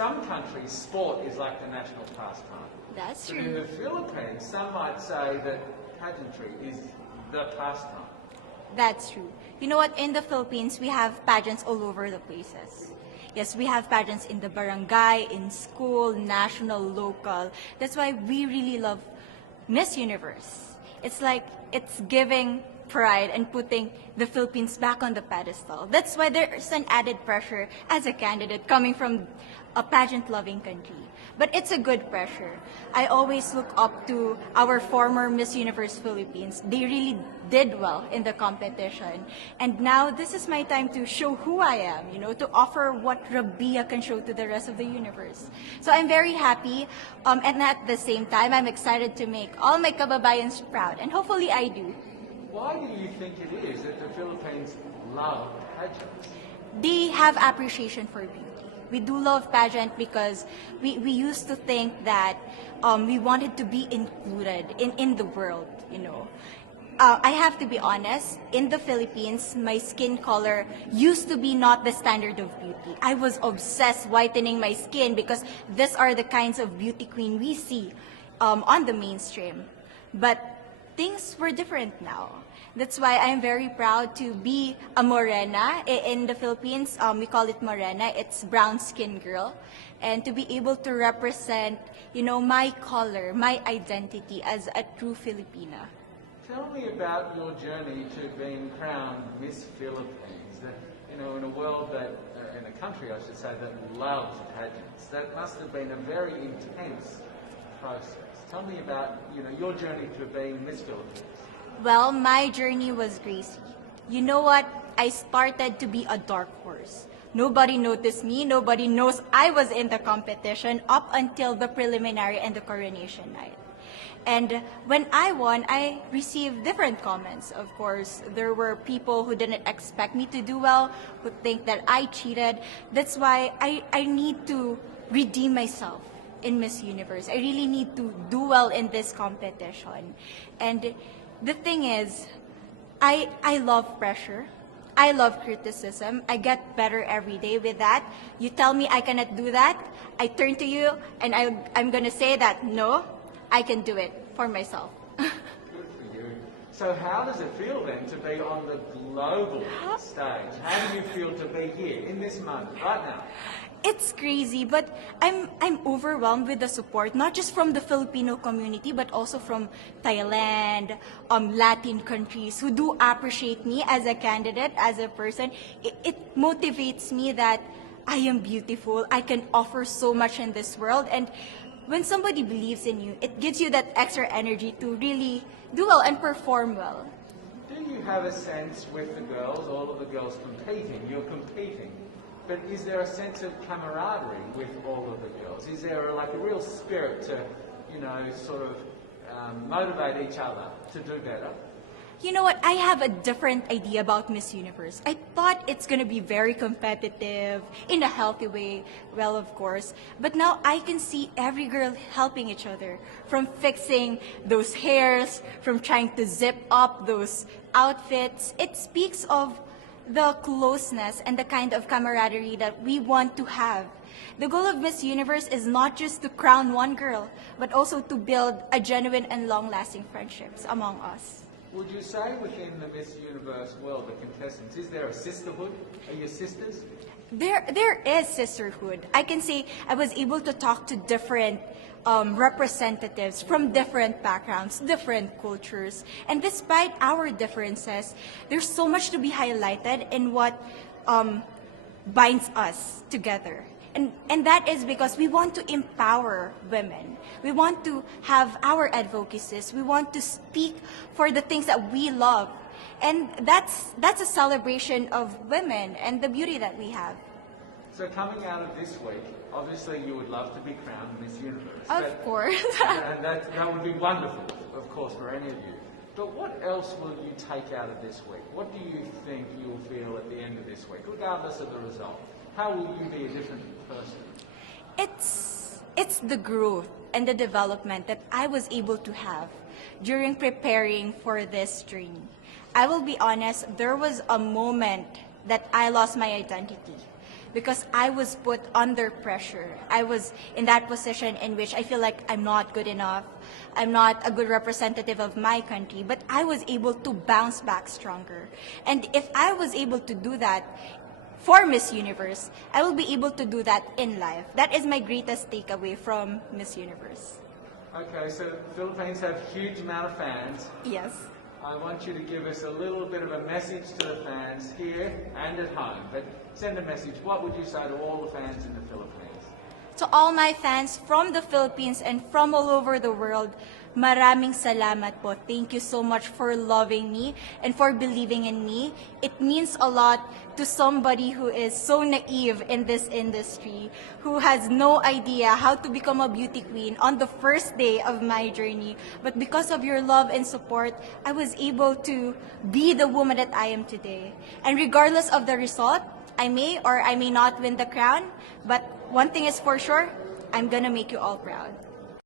some countries, sport is like the national pastime. That's But in true. the Philippines, some might say that pageantry is the pastime. That's true. You know what? In the Philippines, we have pageants all over the places. Yes, we have pageants in the barangay, in school, national, local. That's why we really love Miss Universe. It's like it's giving pride and putting the Philippines back on the pedestal. That's why there's an added pressure as a candidate coming from a pageant-loving country. But it's a good pressure. I always look up to our former Miss Universe Philippines. They really did well in the competition. And now this is my time to show who I am, to offer what Rabiya can show to the rest of the universe. So I'm very happy, and at the same time, I'm excited to make all my kababayans proud, and hopefully I do. Why do you think it is that the Philippines love pageants? They have appreciation for beauty. We do love pageant because we used to think that we wanted to be included in the world. I have to be honest, in the Philippines, my skin color used to be not the standard of beauty. I was obsessed whitening my skin because these are the kinds of beauty queen we see on the mainstream. But things were different now. That's why I'm very proud to be a morena. In the Philippines, we call it morena. It's brown skin girl. And to be able to represent, my color, my identity as a true Filipina. Tell me about your journey to being crowned Miss Philippines. That, in a world that, in a country, I should say, that loves pageants. That must have been a very intense process. Tell me about, your journey to being Miss Philippines. Well, my journey was crazy. You know what? I started to be a dark horse. Nobody noticed me. Nobody knows I was in the competition up until the preliminary and the coronation night. And when I won, I received different comments. Of course, there were people who didn't expect me to do well, who think that I cheated. That's why I need to redeem myself in Miss Universe. I really need to do well in this competition. And the thing is, I love pressure. I love criticism. I get better every day with that. You tell me I cannot do that, I turn to you and I'm going to say that, no, I can do it for myself. Good for you. So how does it feel then to be on the global stage? How do you feel to be here in this moment, right now? It's crazy, but I'm overwhelmed with the support, not just from the Filipino community, but also from Thailand, Latin countries who do appreciate me as a candidate, as a person. It motivates me that I am beautiful, I can offer so much in this world, and when somebody believes in you, it gives you that extra energy to really do well and perform well. Do you have a sense with the girls, all of the girls competing, you're competing, but is there a sense of camaraderie with all of the girls? Is there a real spirit to, sort of motivate each other to do better? You know what? I have a different idea about Miss Universe. I thought it's going to be very competitive, in a healthy way, well, of course. But now I can see every girl helping each other, from fixing those hairs, from trying to zip up those outfits. It speaks of the closeness and the kind of camaraderie that we want to have. The goal of Miss Universe is not just to crown one girl, but also to build a genuine and long-lasting friendships among us. Would you say within the Miss Universe world, the contestants, is there a sisterhood? Are you sisters? There is sisterhood. I can say I was able to talk to different representatives from different backgrounds, different cultures. And despite our differences, there's so much to be highlighted in what binds us together. And that is because we want to empower women. We want to have our advocacies. We want to speak for the things that we love. And that's a celebration of women and the beauty that we have. So coming out of this week, obviously you would love to be crowned Miss Universe. Of course. And that would be wonderful, of course, for any of you. But what else will you take out of this week? What do you think you'll feel at the end of this week, regardless of the result? How will you be a different person? It's the growth and the development that I was able to have during preparing for this journey. I will be honest, there was a moment that I lost my identity. because I was put under pressure. I was in that position in which I feel like I'm not good enough. I'm not a good representative of my country, but I was able to bounce back stronger. And if I was able to do that for Miss Universe, I will be able to do that in life. That is my greatest takeaway from Miss Universe. Okay, so the Philippines have huge amount of fans. Yes. I want you to give us a little bit of a message to the fans here and at home. But send a message. What would you say to all the fans in the Philippines? To all my fans from the Philippines and from all over the world, maraming salamat po. Thank you so much for loving me and for believing in me. It means a lot to somebody who is so naive in this industry, who has no idea how to become a beauty queen on the first day of my journey. But because of your love and support, I was able to be the woman that I am today. And regardless of the result, I may or I may not win the crown, but one thing is for sure, I'm gonna make you all proud.